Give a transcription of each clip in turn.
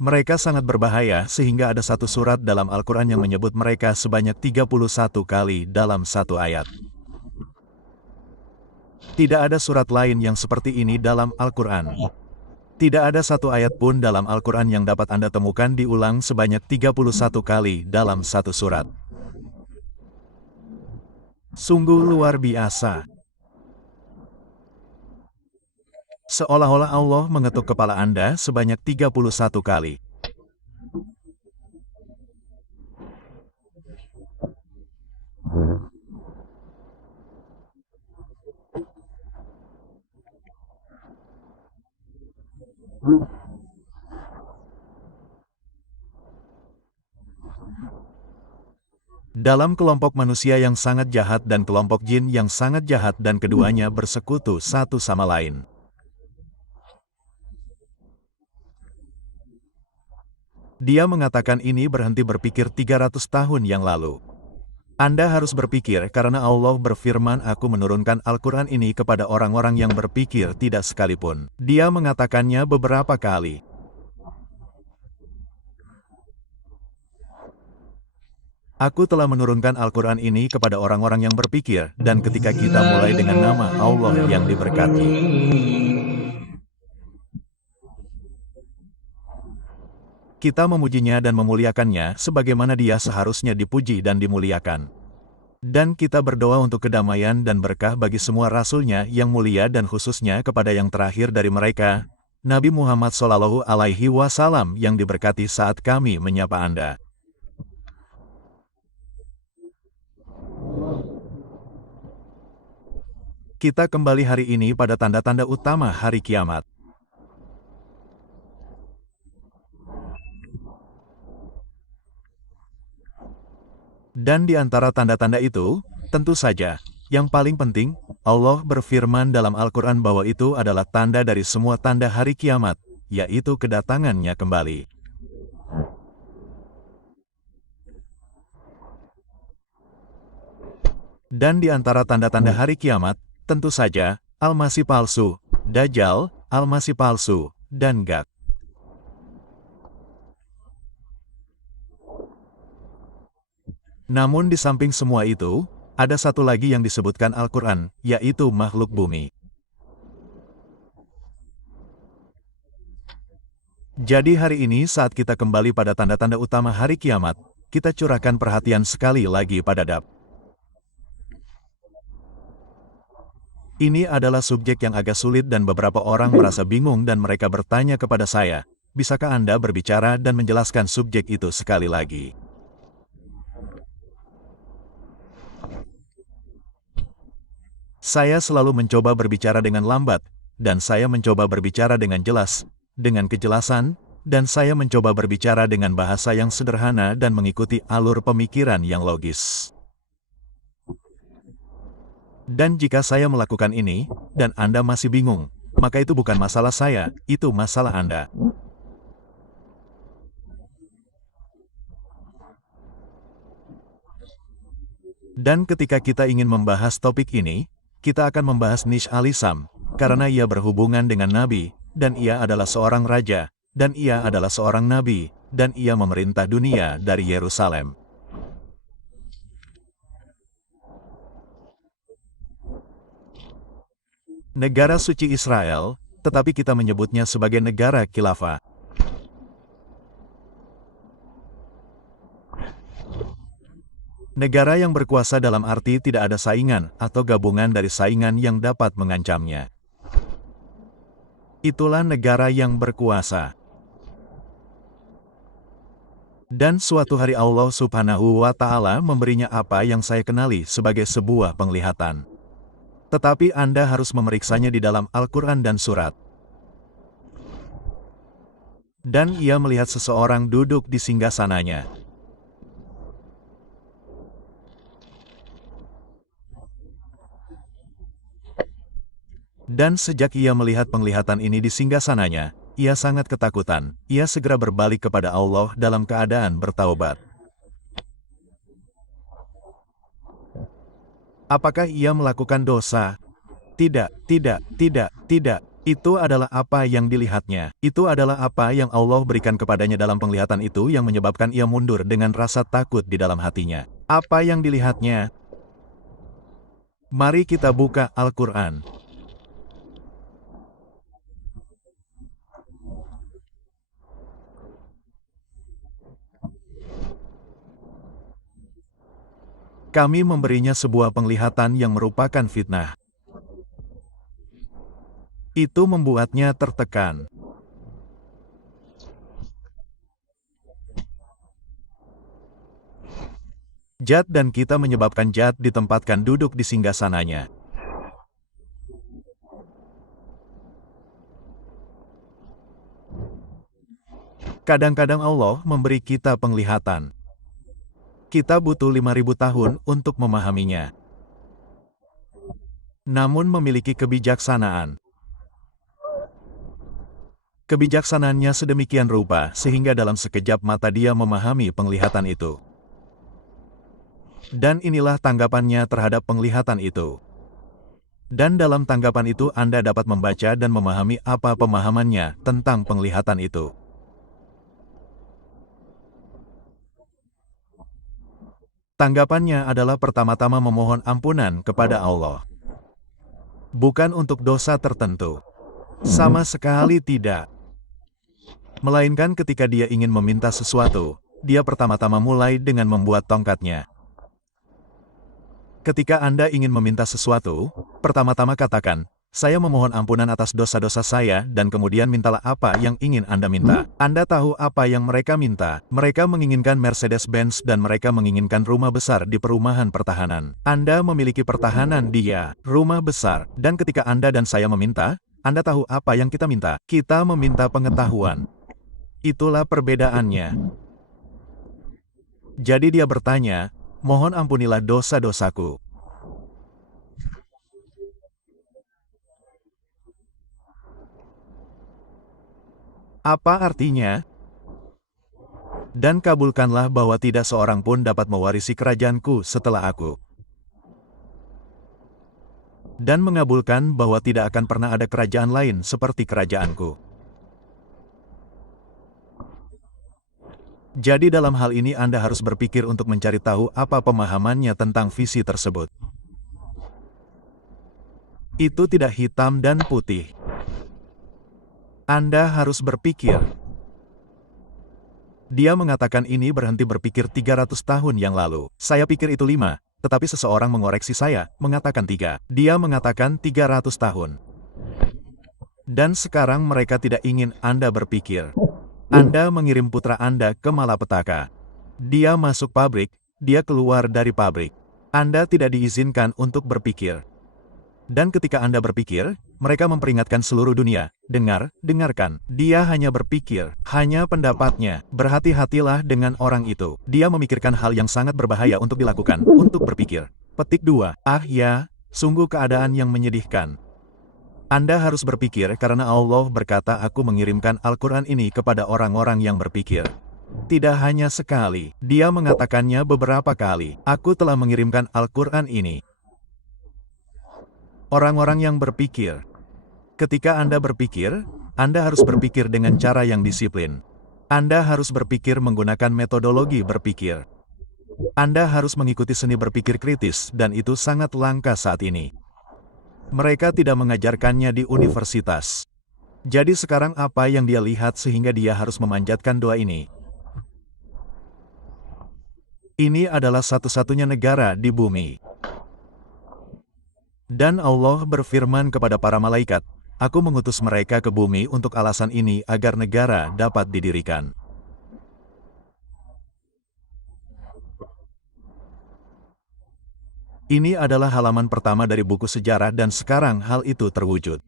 Mereka sangat berbahaya sehingga ada satu surat dalam Al-Quran yang menyebut mereka sebanyak 31 kali dalam satu ayat. Tidak ada surat lain yang seperti ini dalam Al-Quran. Tidak ada satu ayat pun dalam Al-Quran yang dapat Anda temukan diulang sebanyak 31 kali dalam satu surat. Sungguh luar biasa. Seolah-olah Allah mengetuk kepala Anda sebanyak 31 kali. Dalam kelompok manusia yang sangat jahat dan kelompok jin yang sangat jahat dan keduanya bersekutu satu sama lain. Dia mengatakan ini berhenti berpikir 300 tahun yang lalu. Anda harus berpikir karena Allah berfirman, aku menurunkan Al-Quran ini kepada orang-orang yang berpikir tidak sekalipun. Dia mengatakannya beberapa kali. Aku telah menurunkan Al-Quran ini kepada orang-orang yang berpikir, dan ketika kita mulai dengan nama Allah yang diberkati. Kita memujinya dan memuliakannya sebagaimana dia seharusnya dipuji dan dimuliakan. Dan kita berdoa untuk kedamaian dan berkah bagi semua rasulnya yang mulia dan khususnya kepada yang terakhir dari mereka, Nabi Muhammad SAW yang diberkati saat kami menyapa Anda. Kita kembali hari ini pada tanda-tanda utama hari kiamat. Dan di antara tanda-tanda itu, tentu saja, yang paling penting, Allah berfirman dalam Al-Quran bahwa itu adalah tanda dari semua tanda hari kiamat, yaitu kedatangannya kembali. Dan di antara tanda-tanda hari kiamat, tentu saja, Al-Masih palsu, Dajjal, Al-Masih palsu, dan Gag. Namun di samping semua itu, ada satu lagi yang disebutkan Al-Quran, yaitu makhluk bumi. Jadi hari ini saat kita kembali pada tanda-tanda utama hari kiamat, kita curahkan perhatian sekali lagi pada Dab. Ini adalah subjek yang agak sulit dan beberapa orang merasa bingung dan mereka bertanya kepada saya, bisakah Anda berbicara dan menjelaskan subjek itu sekali lagi? Saya selalu mencoba berbicara dengan lambat, dan saya mencoba berbicara dengan jelas, dengan kejelasan, dan saya mencoba berbicara dengan bahasa yang sederhana dan mengikuti alur pemikiran yang logis. Dan jika saya melakukan ini, dan Anda masih bingung, maka itu bukan masalah saya, itu masalah Anda. Dan ketika kita ingin membahas topik ini, kita akan membahas Nish al-Isam, karena ia berhubungan dengan Nabi, dan ia adalah seorang raja, dan ia adalah seorang Nabi, dan ia memerintah dunia dari Yerusalem. Negara suci Israel, tetapi kita menyebutnya sebagai negara khilafah. Negara yang berkuasa dalam arti tidak ada saingan atau gabungan dari saingan yang dapat mengancamnya. Itulah negara yang berkuasa. Dan suatu hari Allah Subhanahu wa Ta'ala memberinya apa yang saya kenali sebagai sebuah penglihatan. Tetapi Anda harus memeriksanya di dalam Al-Quran dan surat. Dan ia melihat seseorang duduk di singgasananya. Dan sejak ia melihat penglihatan ini di singgasananya, ia sangat ketakutan. Ia segera berbalik kepada Allah dalam keadaan bertaubat. Apakah ia melakukan dosa? Tidak, tidak, tidak, tidak. Itu adalah apa yang dilihatnya. Itu adalah apa yang Allah berikan kepadanya dalam penglihatan itu yang menyebabkan ia mundur dengan rasa takut di dalam hatinya. Apa yang dilihatnya? Mari kita buka Al-Quran. Kami memberinya sebuah penglihatan yang merupakan fitnah. Itu membuatnya tertekan. Jad dan kita menyebabkan Jad ditempatkan duduk di singgasananya. Kadang-kadang Allah memberi kita penglihatan. Kita butuh 5.000 tahun untuk memahaminya. Namun memiliki kebijaksanaan. Kebijaksanaannya sedemikian rupa sehingga dalam sekejap mata dia memahami penglihatan itu. Dan inilah tanggapannya terhadap penglihatan itu. Dan dalam tanggapan itu Anda dapat membaca dan memahami apa pemahamannya tentang penglihatan itu. Tanggapannya adalah pertama-tama memohon ampunan kepada Allah. Bukan untuk dosa tertentu. Sama sekali tidak. Melainkan ketika dia ingin meminta sesuatu, dia pertama-tama mulai dengan membuat tongkatnya. Ketika Anda ingin meminta sesuatu, pertama-tama katakan, saya memohon ampunan atas dosa-dosa saya dan kemudian mintalah apa yang ingin Anda minta. Anda tahu apa yang mereka minta. Mereka menginginkan Mercedes-Benz dan mereka menginginkan rumah besar di perumahan pertahanan. Anda memiliki pertahanan dia, rumah besar, dan ketika Anda dan saya meminta, Anda tahu apa yang kita minta. Kita meminta pengetahuan. Itulah perbedaannya. Jadi dia bertanya, mohon ampunilah dosa-dosaku. Apa artinya? Dan kabulkanlah bahwa tidak seorang pun dapat mewarisi kerajaanku setelah aku. Dan mengabulkan bahwa tidak akan pernah ada kerajaan lain seperti kerajaanku. Jadi dalam hal ini Anda harus berpikir untuk mencari tahu apa pemahamannya tentang visi tersebut. Itu tidak hitam dan putih. Anda harus berpikir. Dia mengatakan ini berhenti berpikir 300 tahun yang lalu. Saya pikir itu 5, tetapi seseorang mengoreksi saya, mengatakan 3. Dia mengatakan 300 tahun. Dan sekarang mereka tidak ingin Anda berpikir. Anda mengirim putra Anda ke malapetaka. Dia masuk pabrik, dia keluar dari pabrik. Anda tidak diizinkan untuk berpikir. Dan ketika Anda berpikir, mereka memperingatkan seluruh dunia, dengarkan. Dia hanya berpikir, hanya pendapatnya. Berhati-hatilah dengan orang itu. Dia memikirkan hal yang sangat berbahaya untuk dilakukan, untuk berpikir. Petik 2. Ah ya, sungguh keadaan yang menyedihkan. Anda harus berpikir karena Allah berkata aku mengirimkan Al-Quran ini kepada orang-orang yang berpikir. Tidak hanya sekali, dia mengatakannya beberapa kali. Aku telah mengirimkan Al-Quran ini. Orang-orang yang berpikir. Ketika Anda berpikir, Anda harus berpikir dengan cara yang disiplin. Anda harus berpikir menggunakan metodologi berpikir. Anda harus mengikuti seni berpikir kritis dan itu sangat langka saat ini. Mereka tidak mengajarkannya di universitas. Jadi sekarang apa yang dia lihat sehingga dia harus memanjatkan doa ini? Ini adalah satu-satunya negara di bumi. Dan Allah berfirman kepada para malaikat, aku mengutus mereka ke bumi untuk alasan ini agar negara dapat didirikan. Ini adalah halaman pertama dari buku sejarah dan sekarang hal itu terwujud.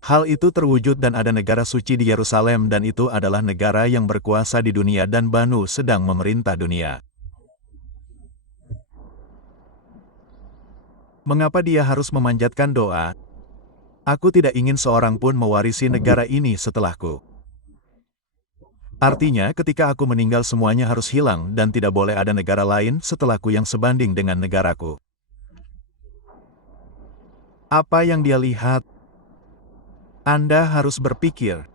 Hal itu terwujud dan ada negara suci di Yerusalem dan itu adalah negara yang berkuasa di dunia dan Banu sedang memerintah dunia. Mengapa dia harus memanjatkan doa? Aku tidak ingin seorang pun mewarisi negara ini setelahku. Artinya ketika aku meninggal semuanya harus hilang dan tidak boleh ada negara lain setelahku yang sebanding dengan negaraku. Apa yang dia lihat? Anda harus berpikir.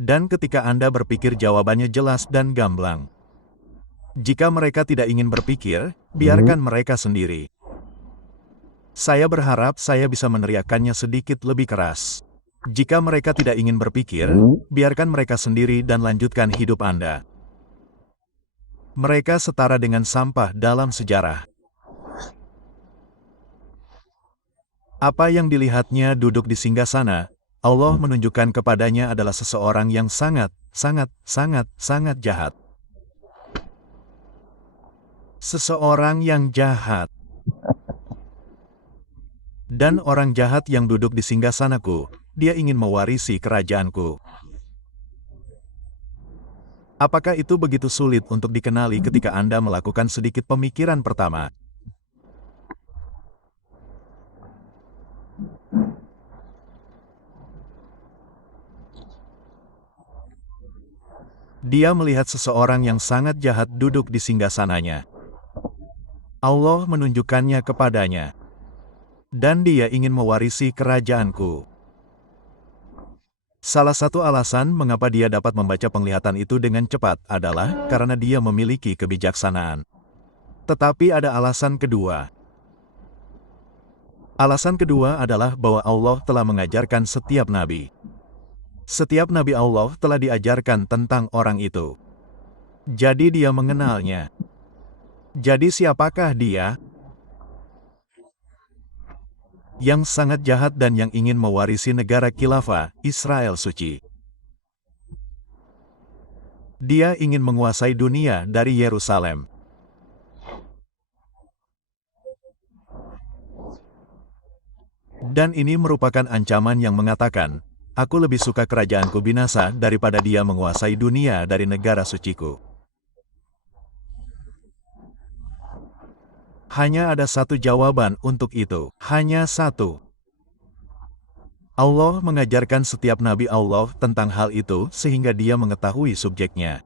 Dan ketika Anda berpikir, jawabannya jelas dan gamblang. Jika mereka tidak ingin berpikir, biarkan mereka sendiri. Saya berharap saya bisa meneriakkannya sedikit lebih keras. Jika mereka tidak ingin berpikir, biarkan mereka sendiri dan lanjutkan hidup Anda. Mereka setara dengan sampah dalam sejarah. Apa yang dilihatnya duduk di singgasana, Allah menunjukkan kepadanya adalah seseorang yang sangat jahat. Seseorang yang jahat. Dan orang jahat yang duduk di singgasanaku, dia ingin mewarisi kerajaanku. Apakah itu begitu sulit untuk dikenali ketika Anda melakukan sedikit pemikiran pertama? Dia melihat seseorang yang sangat jahat duduk di singgasananya. Allah menunjukkannya kepadanya. Dan dia ingin mewarisi kerajaanku. Salah satu alasan mengapa dia dapat membaca penglihatan itu dengan cepat adalah karena dia memiliki kebijaksanaan. Tetapi ada alasan kedua. Alasan kedua adalah bahwa Allah telah mengajarkan setiap nabi. Setiap nabi Allah telah diajarkan tentang orang itu. Jadi dia mengenalnya. Jadi siapakah dia? Yang sangat jahat dan yang ingin mewarisi negara khilafah, Israel suci. Dia ingin menguasai dunia dari Yerusalem. Dan ini merupakan ancaman yang mengatakan, aku lebih suka kerajaanku binasa daripada dia menguasai dunia dari negara suciku. Hanya ada satu jawaban untuk itu. Hanya satu. Allah mengajarkan setiap nabi Allah tentang hal itu sehingga dia mengetahui subjeknya.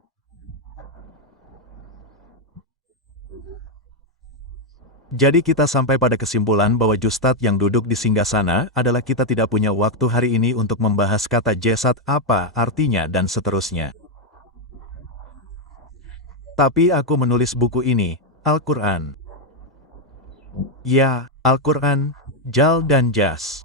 Jadi kita sampai pada kesimpulan bahwa Justad yang duduk di singgasana adalah kita tidak punya waktu hari ini untuk membahas kata jasad apa artinya dan seterusnya. Tapi aku menulis buku ini, Al-Quran. Ya, Al-Quran, Jal dan Jas.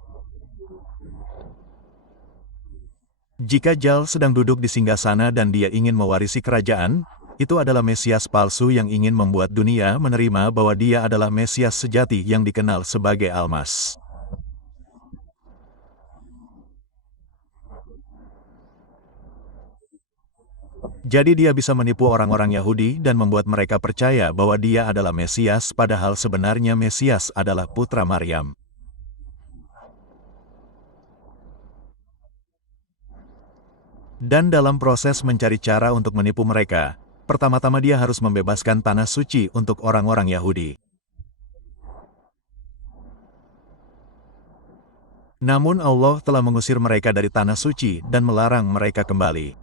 Jika Jal sedang duduk di singgasana dan dia ingin mewarisi kerajaan, itu adalah Mesias palsu yang ingin membuat dunia menerima bahwa dia adalah Mesias sejati yang dikenal sebagai Almas. Jadi dia bisa menipu orang-orang Yahudi dan membuat mereka percaya bahwa dia adalah Mesias, padahal sebenarnya Mesias adalah putra Maryam. Dan dalam proses mencari cara untuk menipu mereka, pertama-tama dia harus membebaskan tanah suci untuk orang-orang Yahudi. Namun Allah telah mengusir mereka dari tanah suci dan melarang mereka kembali.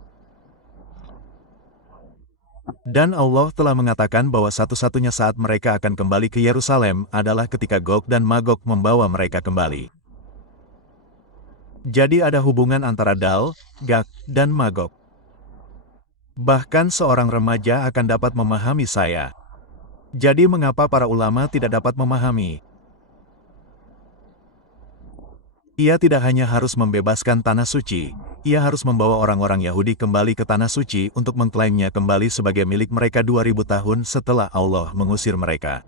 Dan Allah telah mengatakan bahwa satu-satunya saat mereka akan kembali ke Yerusalem adalah ketika Gog dan Magog membawa mereka kembali. Jadi ada hubungan antara Dal, Gag, dan Magog. Bahkan seorang remaja akan dapat memahami saya. Jadi mengapa para ulama tidak dapat memahami? Ia tidak hanya harus membebaskan tanah suci, ia harus membawa orang-orang Yahudi kembali ke tanah suci untuk mengklaimnya kembali sebagai milik mereka 2000 tahun setelah Allah mengusir mereka.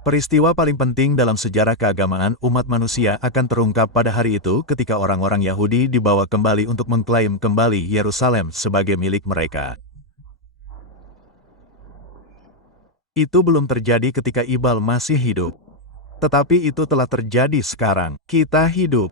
Peristiwa paling penting dalam sejarah keagamaan umat manusia akan terungkap pada hari itu ketika orang-orang Yahudi dibawa kembali untuk mengklaim kembali Yerusalem sebagai milik mereka. Itu belum terjadi ketika Ibal masih hidup. Tetapi itu telah terjadi sekarang. Kita hidup.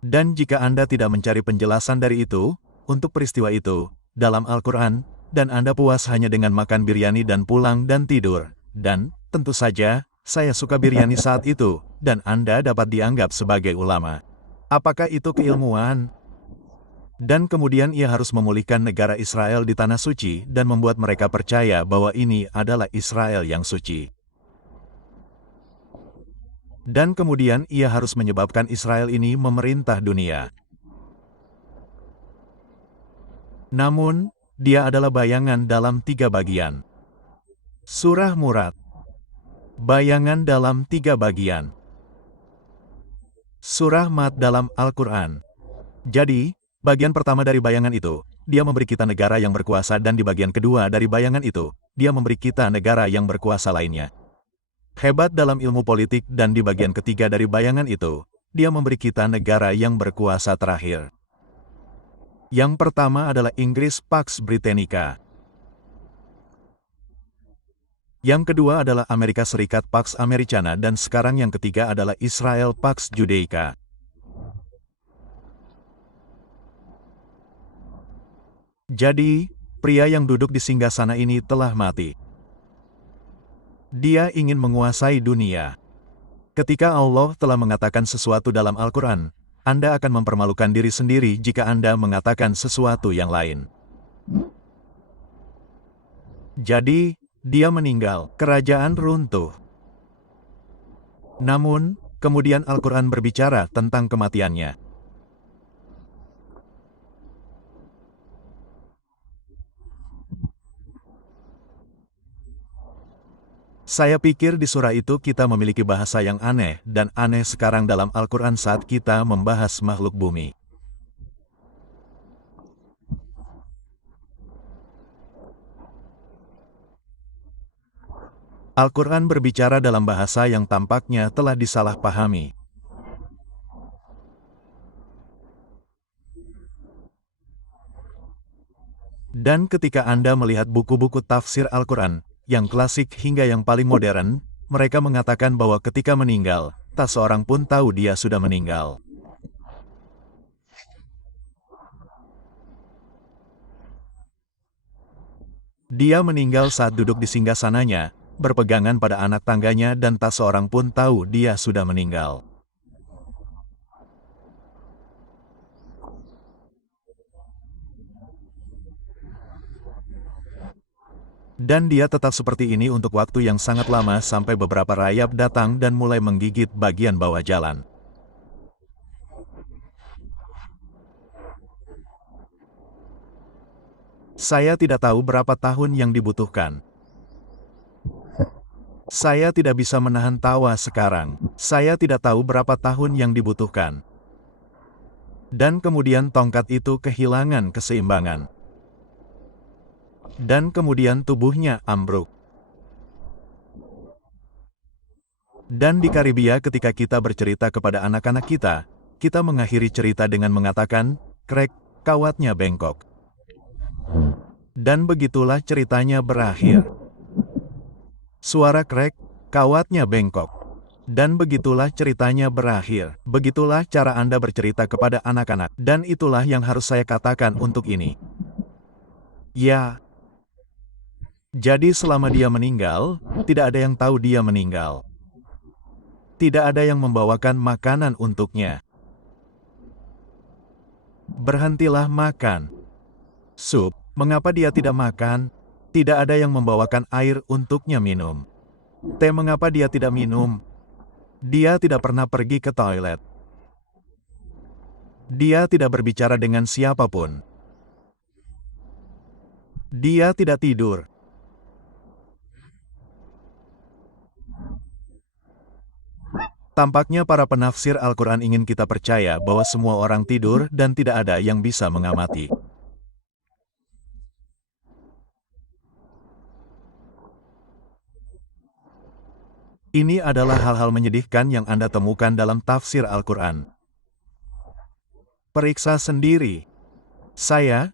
Dan jika Anda tidak mencari penjelasan dari itu, untuk peristiwa itu, dalam Al-Quran, dan Anda puas hanya dengan makan biryani dan pulang dan tidur, dan, tentu saja, saya suka biryani saat itu, dan Anda dapat dianggap sebagai ulama. Apakah itu keilmuan? Dan kemudian ia harus memulihkan negara Israel di tanah suci dan membuat mereka percaya bahwa ini adalah Israel yang suci. Dan kemudian ia harus menyebabkan Israel ini memerintah dunia. Namun, dia adalah bayangan dalam 3 bagian. Surah Murad. Bayangan dalam 3 bagian. Surah Mad dalam Al-Quran. Jadi, bagian pertama dari bayangan itu, dia memberi kita negara yang berkuasa, dan di bagian kedua dari bayangan itu, dia memberi kita negara yang berkuasa lainnya. Hebat dalam ilmu politik, dan di bagian ketiga dari bayangan itu, dia memberi kita negara yang berkuasa terakhir. Yang pertama adalah Inggris Pax Britannica. Yang kedua adalah Amerika Serikat Pax Americana, dan sekarang yang ketiga adalah Israel Pax Judaica. Jadi, pria yang duduk di singgasana ini telah mati. Dia ingin menguasai dunia. Ketika Allah telah mengatakan sesuatu dalam Al-Quran, Anda akan mempermalukan diri sendiri jika Anda mengatakan sesuatu yang lain. Jadi, dia meninggal, kerajaan runtuh. Namun, kemudian Al-Quran berbicara tentang kematiannya. Saya pikir di surah itu kita memiliki bahasa yang aneh dan aneh sekarang dalam Al-Quran saat kita membahas makhluk bumi. Al-Quran berbicara dalam bahasa yang tampaknya telah disalahpahami. Dan ketika Anda melihat buku-buku tafsir Al-Quran, yang klasik hingga yang paling modern, mereka mengatakan bahwa ketika meninggal, tak seorang pun tahu dia sudah meninggal. Dia meninggal saat duduk di singgasananya, berpegangan pada anak tangganya, dan tak seorang pun tahu dia sudah meninggal. Dan dia tetap seperti ini untuk waktu yang sangat lama sampai beberapa rayap datang dan mulai menggigit bagian bawah jalan. Saya tidak tahu berapa tahun yang dibutuhkan. Saya tidak bisa menahan tawa sekarang. Saya tidak tahu berapa tahun yang dibutuhkan. Dan kemudian tongkat itu kehilangan keseimbangan. Dan kemudian tubuhnya ambruk. Dan di Karibia ketika kita bercerita kepada anak-anak kita mengakhiri cerita dengan mengatakan, "Krek, kawatnya bengkok." Dan begitulah ceritanya berakhir. Suara krek, kawatnya bengkok. Dan begitulah ceritanya berakhir. Begitulah cara Anda bercerita kepada anak-anak. Dan itulah yang harus saya katakan untuk ini. Ya. Jadi selama dia meninggal, tidak ada yang tahu dia meninggal. Tidak ada yang membawakan makanan untuknya. Berhentilah makan. Sup, mengapa dia tidak makan? Tidak ada yang membawakan air untuknya minum. Teh, mengapa dia tidak minum? Dia tidak pernah pergi ke toilet. Dia tidak berbicara dengan siapapun. Dia tidak tidur. Tampaknya para penafsir Al-Quran ingin kita percaya bahwa semua orang tidur dan tidak ada yang bisa mengamati. Ini adalah hal-hal menyedihkan yang Anda temukan dalam tafsir Al-Quran. Periksa sendiri. Saya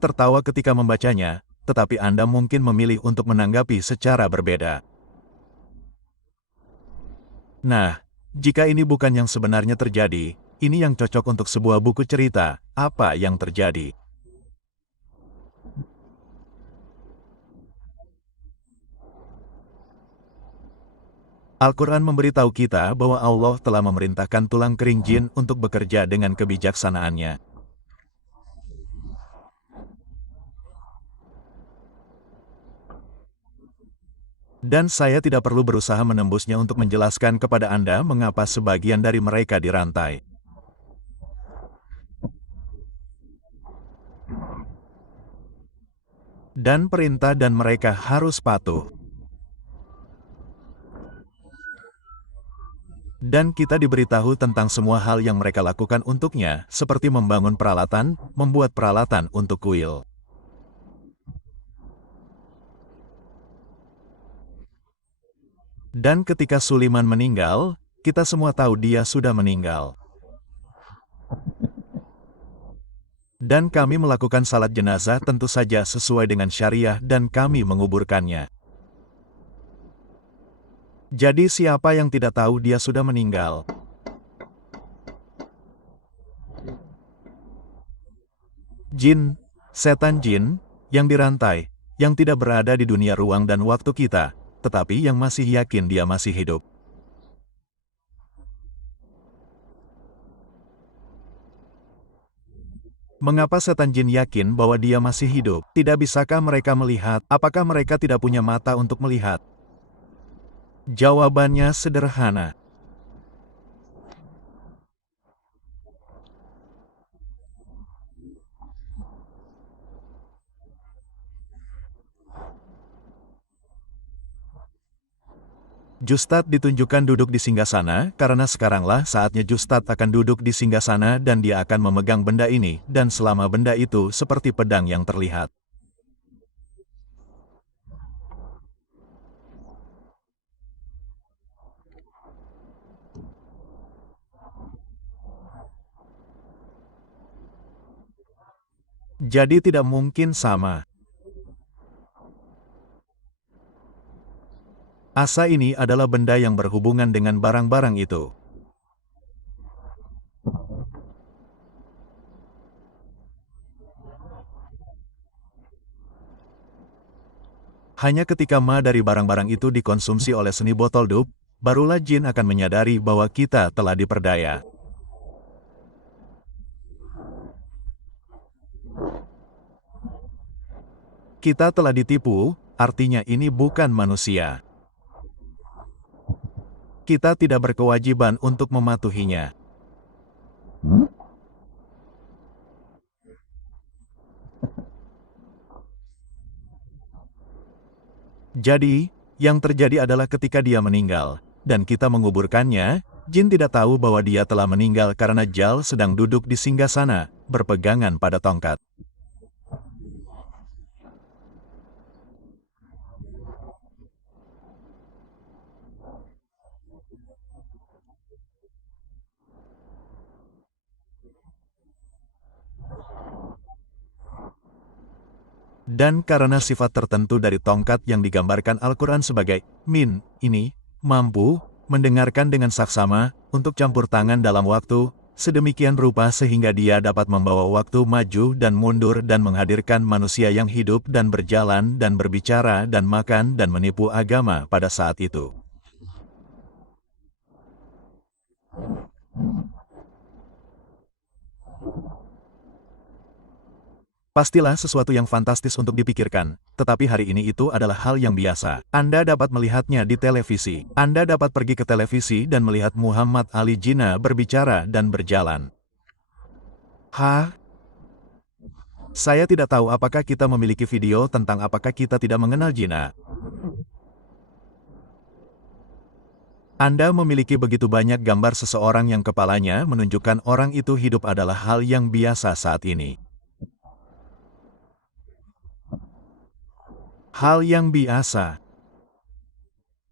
tertawa ketika membacanya, tetapi Anda mungkin memilih untuk menanggapi secara berbeda. Nah, jika ini bukan yang sebenarnya terjadi, ini yang cocok untuk sebuah buku cerita, apa yang terjadi. Al-Quran memberitahu kita bahwa Allah telah memerintahkan tulang kering jin untuk bekerja dengan kebijaksanaannya. Dan saya tidak perlu berusaha menembusnya untuk menjelaskan kepada Anda mengapa sebagian dari mereka dirantai. Dan perintah dan mereka harus patuh. Dan kita diberitahu tentang semua hal yang mereka lakukan untuknya, seperti membangun peralatan, membuat peralatan untuk kuil. Dan ketika Sulaiman meninggal, kita semua tahu dia sudah meninggal. Dan kami melakukan salat jenazah tentu saja sesuai dengan syariah dan kami menguburkannya. Jadi siapa yang tidak tahu dia sudah meninggal? Jin, setan jin, yang dirantai, yang tidak berada di dunia ruang dan waktu kita, tetapi yang masih yakin dia masih hidup. Mengapa setan jin yakin bahwa dia masih hidup? Tidak bisakah mereka melihat? Apakah mereka tidak punya mata untuk melihat? Jawabannya sederhana. Justad ditunjukkan duduk di singgasana, karena sekaranglah saatnya Justad akan duduk di singgasana dan dia akan memegang benda ini, dan selama benda itu seperti pedang yang terlihat. Jadi tidak mungkin sama. Asa ini adalah benda yang berhubungan dengan barang-barang itu. Hanya ketika ma dari barang-barang itu dikonsumsi oleh seni botol dup, barulah jin akan menyadari bahwa kita telah diperdaya. Kita telah ditipu, artinya ini bukan manusia. Kita tidak berkewajiban untuk mematuhinya. Jadi, yang terjadi adalah ketika dia meninggal, dan kita menguburkannya, jin tidak tahu bahwa dia telah meninggal karena Jal sedang duduk di singgasana, berpegangan pada tongkat. Dan karena sifat tertentu dari tongkat yang digambarkan Al-Quran sebagai min, ini, mampu, mendengarkan dengan saksama, untuk campur tangan dalam waktu, sedemikian rupa sehingga dia dapat membawa waktu maju dan mundur dan menghadirkan manusia yang hidup dan berjalan dan berbicara dan makan dan menipu agama pada saat itu. Pastilah sesuatu yang fantastis untuk dipikirkan, tetapi hari ini itu adalah hal yang biasa. Anda dapat melihatnya di televisi. Anda dapat pergi ke televisi dan melihat Muhammad Ali Jinnah berbicara dan berjalan. Hah? Saya tidak tahu apakah kita memiliki video tentang apakah kita tidak mengenal Jinnah. Anda memiliki begitu banyak gambar seseorang yang kepalanya menunjukkan orang itu hidup adalah hal yang biasa saat ini. Hal yang biasa.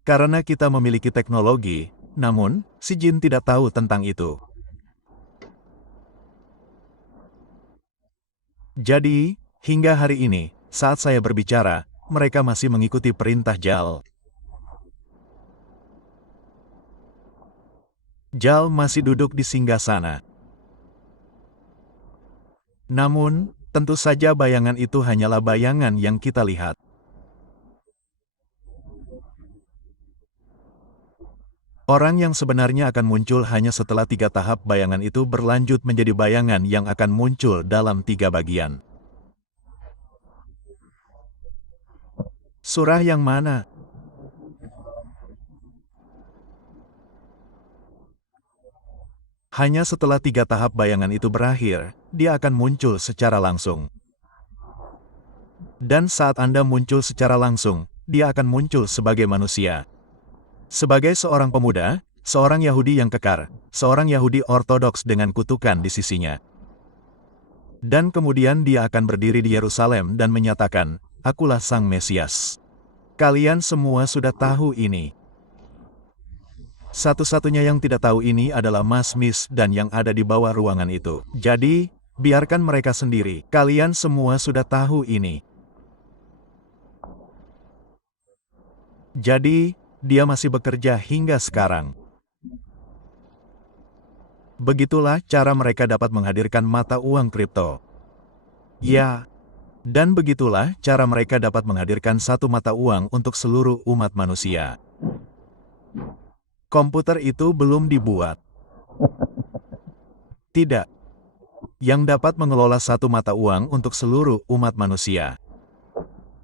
Karena kita memiliki teknologi, namun, si jin tidak tahu tentang itu. Jadi, hingga hari ini, saat saya berbicara, mereka masih mengikuti perintah Jal. Jal masih duduk di singgasana. Namun, tentu saja bayangan itu hanyalah bayangan yang kita lihat. Orang yang sebenarnya akan muncul hanya setelah 3 tahap bayangan itu berlanjut menjadi bayangan yang akan muncul dalam 3 bagian. Surah yang mana? Hanya setelah 3 tahap bayangan itu berakhir, dia akan muncul secara langsung. Dan saat Anda muncul secara langsung, dia akan muncul sebagai manusia. Sebagai seorang pemuda, seorang Yahudi yang kekar, seorang Yahudi ortodoks dengan kutukan di sisinya. Dan kemudian dia akan berdiri di Yerusalem dan menyatakan, "Akulah Sang Mesias." Kalian semua sudah tahu ini. Satu-satunya yang tidak tahu ini adalah Mas Miss dan yang ada di bawah ruangan itu. Jadi, biarkan mereka sendiri. Kalian semua sudah tahu ini. Jadi, dia masih bekerja hingga sekarang. Begitulah cara mereka dapat menghadirkan mata uang kripto. Ya, dan begitulah cara mereka dapat menghadirkan satu mata uang untuk seluruh umat manusia. Komputer itu belum dibuat. Tidak. Yang dapat mengelola satu mata uang untuk seluruh umat manusia.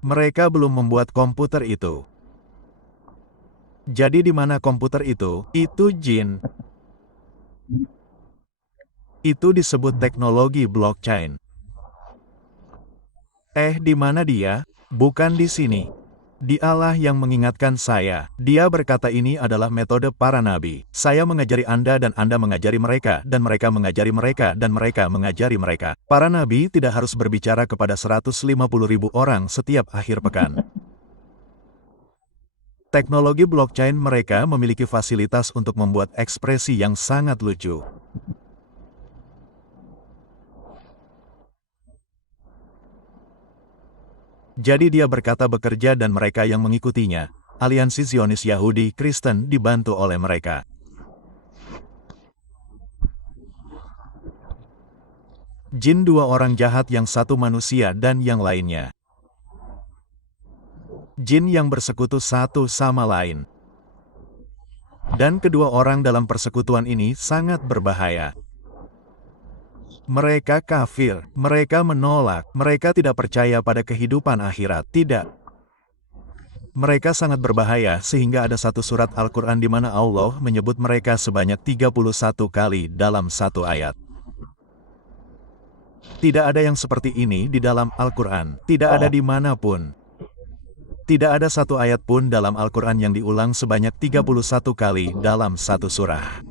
Mereka belum membuat komputer itu. Jadi di mana komputer itu? Itu jin. Itu disebut teknologi blockchain. Di mana dia? Bukan di sini. Dialah yang mengingatkan saya. Dia berkata ini adalah metode para nabi. Saya mengajari Anda dan Anda mengajari mereka, dan mereka mengajari mereka, dan mereka mengajari mereka. Para nabi tidak harus berbicara kepada 150.000 orang setiap akhir pekan. Teknologi blockchain mereka memiliki fasilitas untuk membuat ekspresi yang sangat lucu. Jadi dia berkata bekerja dan mereka yang mengikutinya, aliansi Zionis Yahudi Kristen dibantu oleh mereka. Jin dua orang jahat yang satu manusia dan yang lainnya. Jin yang bersekutu satu sama lain. Dan kedua orang dalam persekutuan ini sangat berbahaya. Mereka kafir, mereka menolak, mereka tidak percaya pada kehidupan akhirat, tidak. Mereka sangat berbahaya sehingga ada satu surat Al-Quran di mana Allah menyebut mereka sebanyak 31 kali dalam satu ayat. Tidak ada yang seperti ini di dalam Al-Quran, tidak ada dimanapun. Tidak ada satu ayat pun dalam Al-Quran yang diulang sebanyak 31 kali dalam satu surah.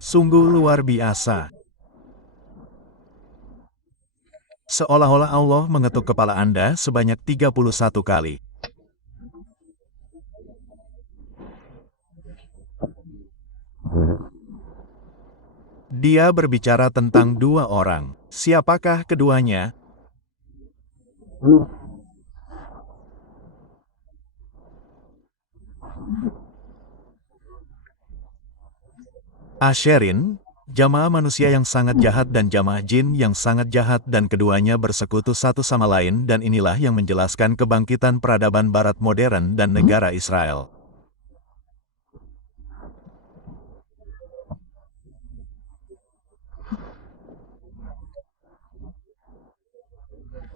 Sungguh luar biasa. Seolah-olah Allah mengetuk kepala Anda sebanyak 31 kali. Dia berbicara tentang dua orang. Siapakah keduanya? Asherin, jamaah manusia yang sangat jahat dan jamaah jin yang sangat jahat dan keduanya bersekutu satu sama lain dan inilah yang menjelaskan kebangkitan peradaban barat modern dan negara Israel.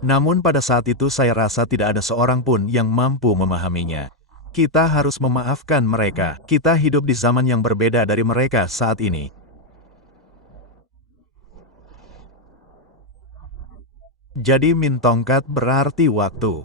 Namun pada saat itu saya rasa tidak ada seorang pun yang mampu memahaminya. Kita harus memaafkan mereka. Kita hidup di zaman yang berbeda dari mereka saat ini. Jadi min tongkat berarti waktu.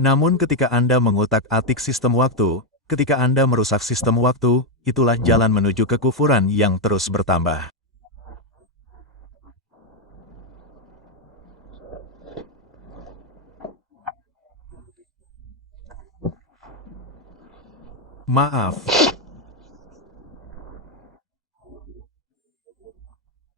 Namun ketika Anda mengutak-atik sistem waktu, ketika Anda merusak sistem waktu, itulah jalan menuju kekufuran yang terus bertambah. Maaf.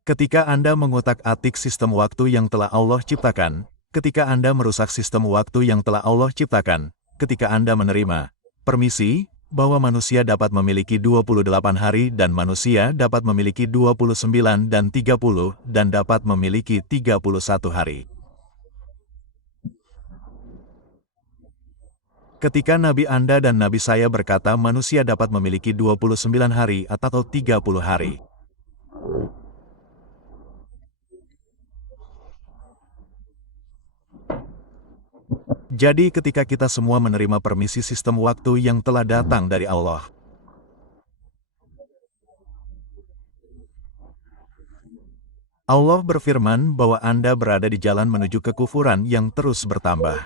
Ketika Anda mengutak-atik sistem waktu yang telah Allah ciptakan, ketika Anda merusak sistem waktu yang telah Allah ciptakan, ketika Anda menerima permisi bahwa manusia dapat memiliki 28 hari dan manusia dapat memiliki 29 dan 30 dan dapat memiliki 31 hari. Ketika Nabi Anda dan Nabi saya berkata manusia dapat memiliki 29 hari atau 30 hari. Jadi ketika kita semua menerima permisi sistem waktu yang telah datang dari Allah, Allah berfirman bahwa Anda berada di jalan menuju kekufuran yang terus bertambah.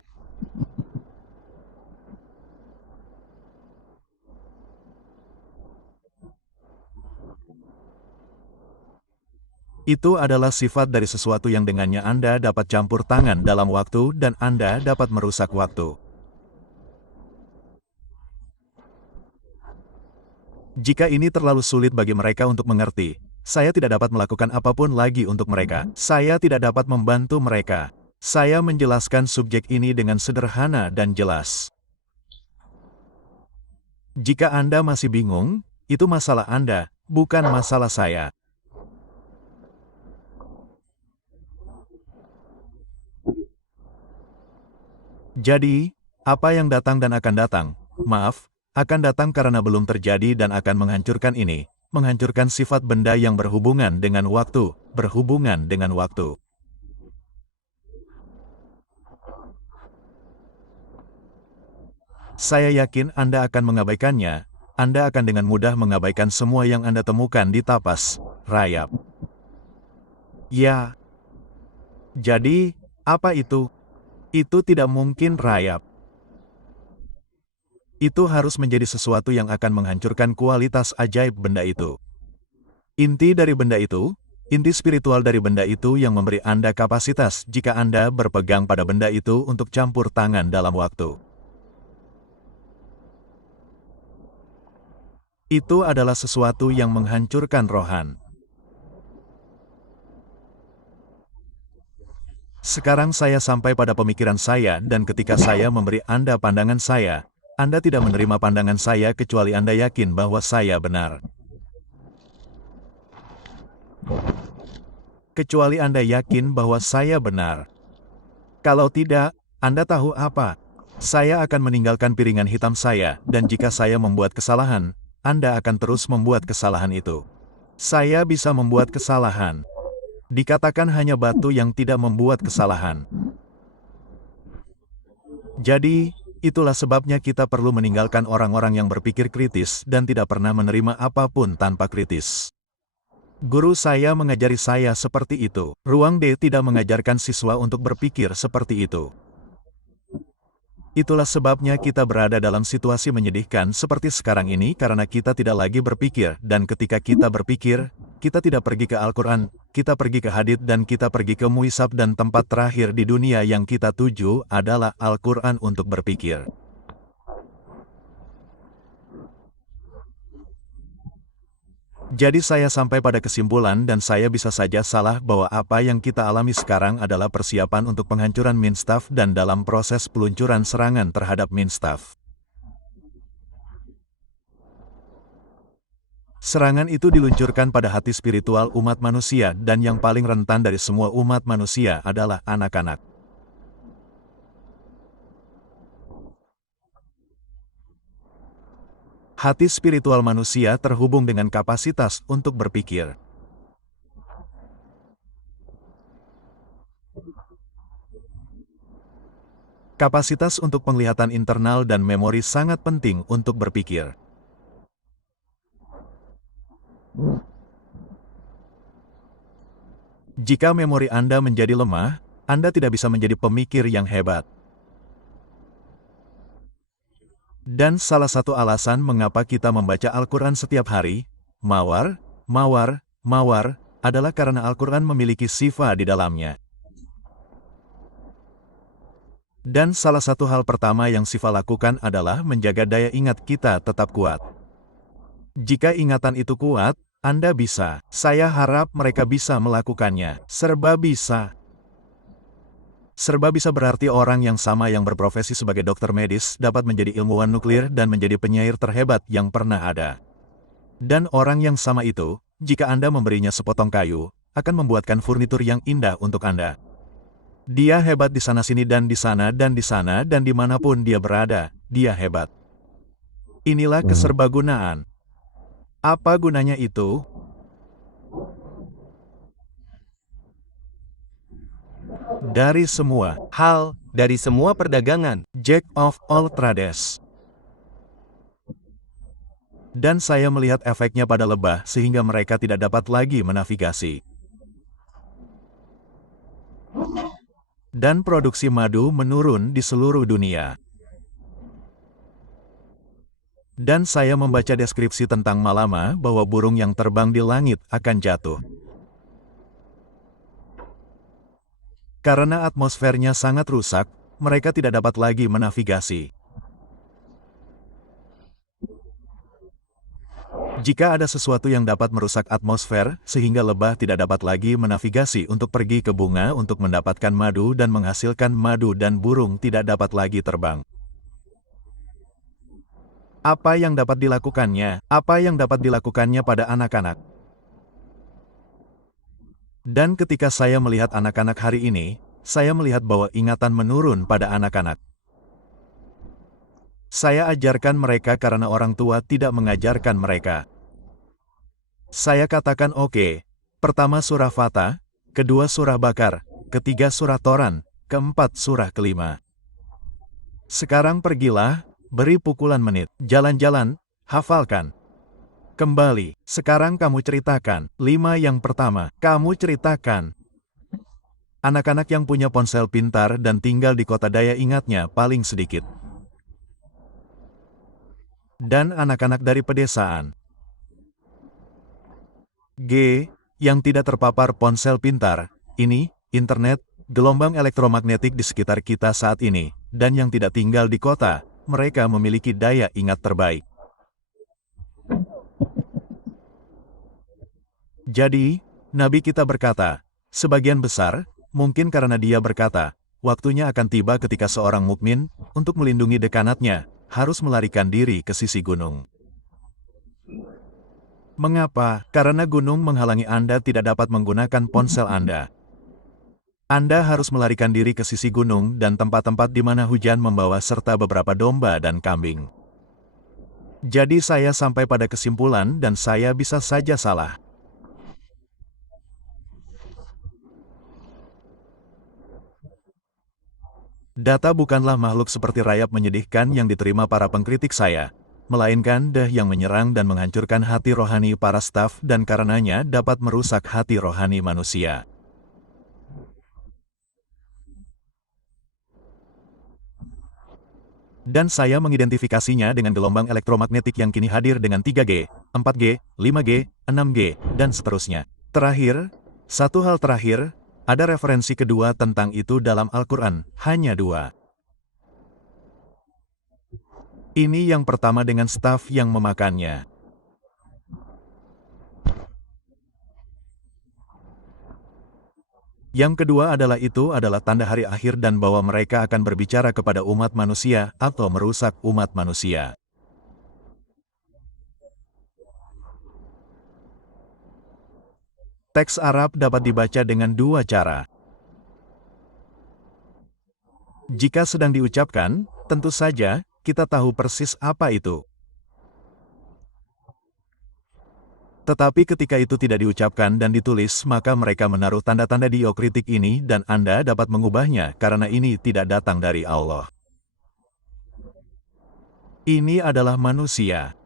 Itu adalah sifat dari sesuatu yang dengannya Anda dapat campur tangan dalam waktu dan Anda dapat merusak waktu. Jika ini terlalu sulit bagi mereka untuk mengerti, saya tidak dapat melakukan apapun lagi untuk mereka. Saya tidak dapat membantu mereka. Saya menjelaskan subjek ini dengan sederhana dan jelas. Jika Anda masih bingung, itu masalah Anda, bukan masalah saya. Jadi, apa yang datang dan akan datang, akan datang karena belum terjadi dan akan menghancurkan ini, menghancurkan sifat benda yang berhubungan dengan waktu, Saya yakin Anda akan mengabaikannya, Anda akan dengan mudah mengabaikan semua yang Anda temukan di tapas, rayap. Ya. Jadi, apa itu? Itu tidak mungkin rayap. Itu harus menjadi sesuatu yang akan menghancurkan kualitas ajaib benda itu. Inti dari benda itu, inti spiritual dari benda itu yang memberi Anda kapasitas jika Anda berpegang pada benda itu untuk campur tangan dalam waktu. Itu adalah sesuatu yang menghancurkan rohan. Sekarang saya sampai pada pemikiran saya dan ketika saya memberi Anda pandangan saya, Anda tidak menerima pandangan saya kecuali Anda yakin bahwa saya benar. Kecuali Anda yakin bahwa saya benar. Kalau tidak, Anda tahu apa? Saya akan meninggalkan piringan hitam saya, dan jika saya membuat kesalahan, Anda akan terus membuat kesalahan itu. Saya bisa membuat kesalahan. Dikatakan hanya batu yang tidak membuat kesalahan. Jadi, itulah sebabnya kita perlu meninggalkan orang-orang yang berpikir kritis dan tidak pernah menerima apapun tanpa kritis. Guru saya mengajari saya seperti itu. Ruang D tidak mengajarkan siswa untuk berpikir seperti itu. Itulah sebabnya kita berada dalam situasi menyedihkan seperti sekarang ini karena kita tidak lagi berpikir, dan ketika kita berpikir, kita tidak pergi ke Al-Quran, kita pergi ke hadits dan kita pergi ke muisab dan tempat terakhir di dunia yang kita tuju adalah Al-Quran untuk berpikir. Jadi saya sampai pada kesimpulan dan saya bisa saja salah bahwa apa yang kita alami sekarang adalah persiapan untuk penghancuran Minstaf dan dalam proses peluncuran serangan terhadap Minstaf. Serangan itu diluncurkan pada hati spiritual umat manusia dan yang paling rentan dari semua umat manusia adalah anak-anak. Hati spiritual manusia terhubung dengan kapasitas untuk berpikir. Kapasitas untuk penglihatan internal dan memori sangat penting untuk berpikir. Jika memori Anda menjadi lemah, Anda tidak bisa menjadi pemikir yang hebat. Dan salah satu alasan mengapa kita membaca Al-Quran setiap hari, adalah karena Al-Quran memiliki sifat di dalamnya. Dan salah satu hal pertama yang sifat lakukan adalah menjaga daya ingat kita tetap kuat. Jika ingatan itu kuat, Anda bisa. Saya harap mereka bisa melakukannya. Serba bisa. Serba bisa berarti orang yang sama yang berprofesi sebagai dokter medis dapat menjadi ilmuwan nuklir dan menjadi penyair terhebat yang pernah ada. Dan orang yang sama itu, jika Anda memberinya sepotong kayu, akan membuatkan furnitur yang indah untuk Anda. Dia hebat di sana-sini dan di sana dan di sana dan dimanapun dia berada, dia hebat. Inilah keserbagunaan. Apa gunanya itu? Dari semua hal, dari semua perdagangan, Jack of all trades. Dan saya melihat efeknya pada lebah sehingga mereka tidak dapat lagi menavigasi. Dan produksi madu menurun di seluruh dunia. Dan saya membaca deskripsi tentang Malama bahwa burung yang terbang di langit akan jatuh. Karena atmosfernya sangat rusak, mereka tidak dapat lagi menavigasi. Jika ada sesuatu yang dapat merusak atmosfer, sehingga lebah tidak dapat lagi menavigasi untuk pergi ke bunga untuk mendapatkan madu dan menghasilkan madu dan burung tidak dapat lagi terbang. Apa yang dapat dilakukannya? Apa yang dapat dilakukannya pada anak-anak? Dan ketika saya melihat anak-anak hari ini, saya melihat bahwa ingatan menurun pada anak-anak. Saya ajarkan mereka karena orang tua tidak mengajarkan mereka. Saya katakan oke. Pertama surah Fatah, kedua surah Bakar, ketiga surah Toran, keempat surah kelima. Sekarang pergilah, beri pukulan menit, jalan-jalan, hafalkan. Kembali, sekarang kamu ceritakan, 5 yang pertama, kamu ceritakan. Anak-anak yang punya ponsel pintar dan tinggal di kota daya ingatnya paling sedikit. Dan anak-anak dari pedesaan. G. Yang tidak terpapar ponsel pintar, ini, internet, gelombang elektromagnetik di sekitar kita saat ini, dan yang tidak tinggal di kota, mereka memiliki daya ingat terbaik. Jadi, Nabi kita berkata, sebagian besar, mungkin karena dia berkata, waktunya akan tiba ketika seorang mukmin, untuk melindungi dekanatnya, harus melarikan diri ke sisi gunung. Mengapa? Karena gunung menghalangi Anda tidak dapat menggunakan ponsel Anda. Anda harus melarikan diri ke sisi gunung dan tempat-tempat di mana hujan membawa serta beberapa domba dan kambing. Jadi saya sampai pada kesimpulan dan saya bisa saja salah. Data bukanlah makhluk seperti rayap menyedihkan yang diterima para pengkritik saya, melainkan deh yang menyerang dan menghancurkan hati rohani para staf dan karenanya dapat merusak hati rohani manusia. Dan saya mengidentifikasinya dengan gelombang elektromagnetik yang kini hadir dengan 3G, 4G, 5G, 6G, dan seterusnya. Terakhir, satu hal terakhir, ada referensi kedua tentang itu dalam Al-Quran, hanya 2. Ini yang pertama dengan staf yang memakannya. Yang kedua itu adalah tanda hari akhir dan bahwa mereka akan berbicara kepada umat manusia atau merusak umat manusia. Teks Arab dapat dibaca dengan 2 cara. Jika sedang diucapkan, tentu saja, kita tahu persis apa itu. Tetapi ketika itu tidak diucapkan dan ditulis, maka mereka menaruh tanda-tanda diokritik ini dan Anda dapat mengubahnya karena ini tidak datang dari Allah. Ini adalah manusia.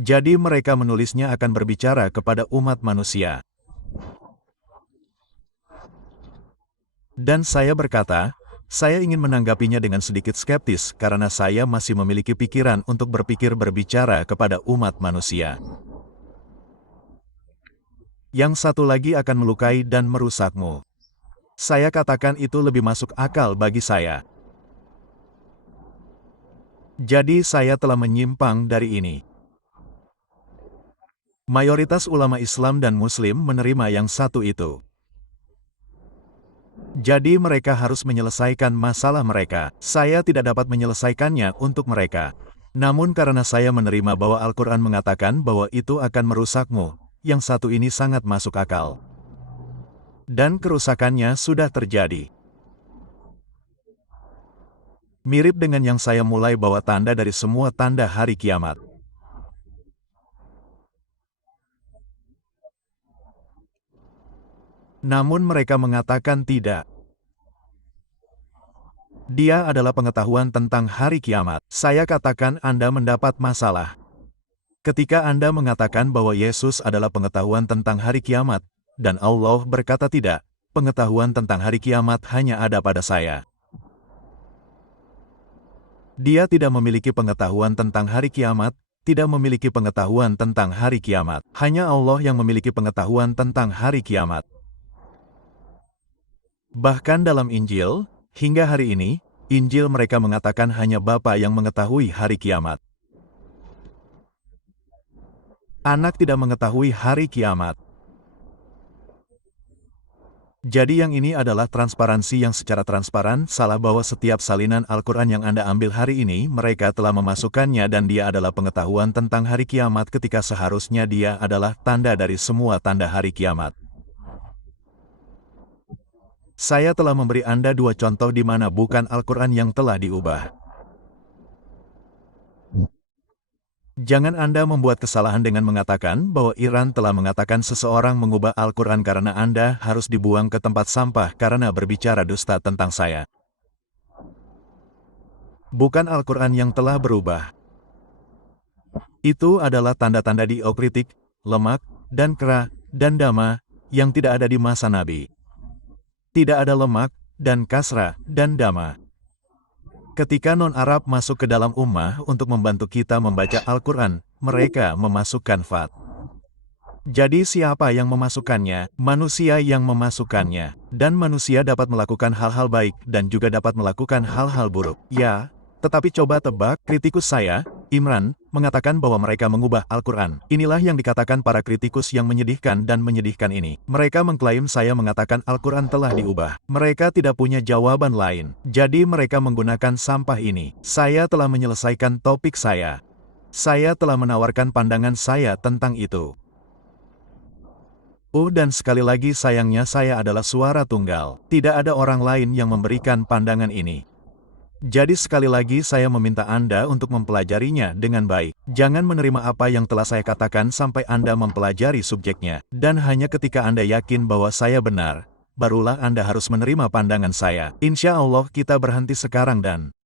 Jadi mereka menulisnya akan berbicara kepada umat manusia. Dan saya berkata, saya ingin menanggapinya dengan sedikit skeptis karena saya masih memiliki pikiran untuk berbicara kepada umat manusia. Yang satu lagi akan melukai dan merusakmu. Saya katakan itu lebih masuk akal bagi saya. Jadi saya telah menyimpang dari ini. Mayoritas ulama Islam dan Muslim menerima yang satu itu. Jadi mereka harus menyelesaikan masalah mereka. Saya tidak dapat menyelesaikannya untuk mereka. Namun karena saya menerima bahwa Al-Quran mengatakan bahwa itu akan merusakmu, yang satu ini sangat masuk akal. Dan kerusakannya sudah terjadi. Mirip dengan yang saya mulai bawa tanda dari semua tanda hari kiamat. Namun mereka mengatakan tidak. Dia adalah pengetahuan tentang hari kiamat. Saya katakan Anda mendapat masalah. Ketika Anda mengatakan bahwa Yesus adalah pengetahuan tentang hari kiamat, dan Allah berkata tidak, pengetahuan tentang hari kiamat hanya ada pada saya. Dia tidak memiliki pengetahuan tentang hari kiamat, tidak memiliki pengetahuan tentang hari kiamat. Hanya Allah yang memiliki pengetahuan tentang hari kiamat. Bahkan dalam Injil, hingga hari ini, Injil mereka mengatakan hanya Bapa yang mengetahui hari kiamat. Anak tidak mengetahui hari kiamat. Jadi yang ini adalah transparansi yang secara transparan salah bahwa setiap salinan Al-Quran yang Anda ambil hari ini mereka telah memasukkannya dan dia adalah pengetahuan tentang hari kiamat ketika seharusnya dia adalah tanda dari semua tanda hari kiamat. Saya telah memberi Anda 2 contoh di mana bukan Al-Quran yang telah diubah. Jangan Anda membuat kesalahan dengan mengatakan bahwa Iran telah mengatakan seseorang mengubah Al-Quran karena Anda harus dibuang ke tempat sampah karena berbicara dusta tentang saya. Bukan Al-Quran yang telah berubah. Itu adalah tanda-tanda diokritik, lemak, dan kera, dan dama, yang tidak ada di masa Nabi. Tidak ada lemak, dan kasra, dan dama. Ketika non-Arab masuk ke dalam ummah untuk membantu kita membaca Al-Quran, mereka memasukkan fat. Jadi siapa yang memasukkannya? Manusia yang memasukkannya. Dan manusia dapat melakukan hal-hal baik dan juga dapat melakukan hal-hal buruk. Ya, tetapi coba tebak, kritikus saya, Imran, mengatakan bahwa mereka mengubah Al-Quran. Inilah yang dikatakan para kritikus yang menyedihkan dan menyedihkan ini. Mereka mengklaim saya mengatakan Al-Quran telah diubah. Mereka tidak punya jawaban lain. Jadi mereka menggunakan sampah ini. Saya telah menyelesaikan topik saya. Saya telah menawarkan pandangan saya tentang itu. Dan sekali lagi sayangnya saya adalah suara tunggal. Tidak ada orang lain yang memberikan pandangan ini. Jadi sekali lagi saya meminta Anda untuk mempelajarinya dengan baik. Jangan menerima apa yang telah saya katakan sampai Anda mempelajari subjeknya. Dan hanya ketika Anda yakin bahwa saya benar, barulah Anda harus menerima pandangan saya. Insya Allah kita berhenti sekarang dan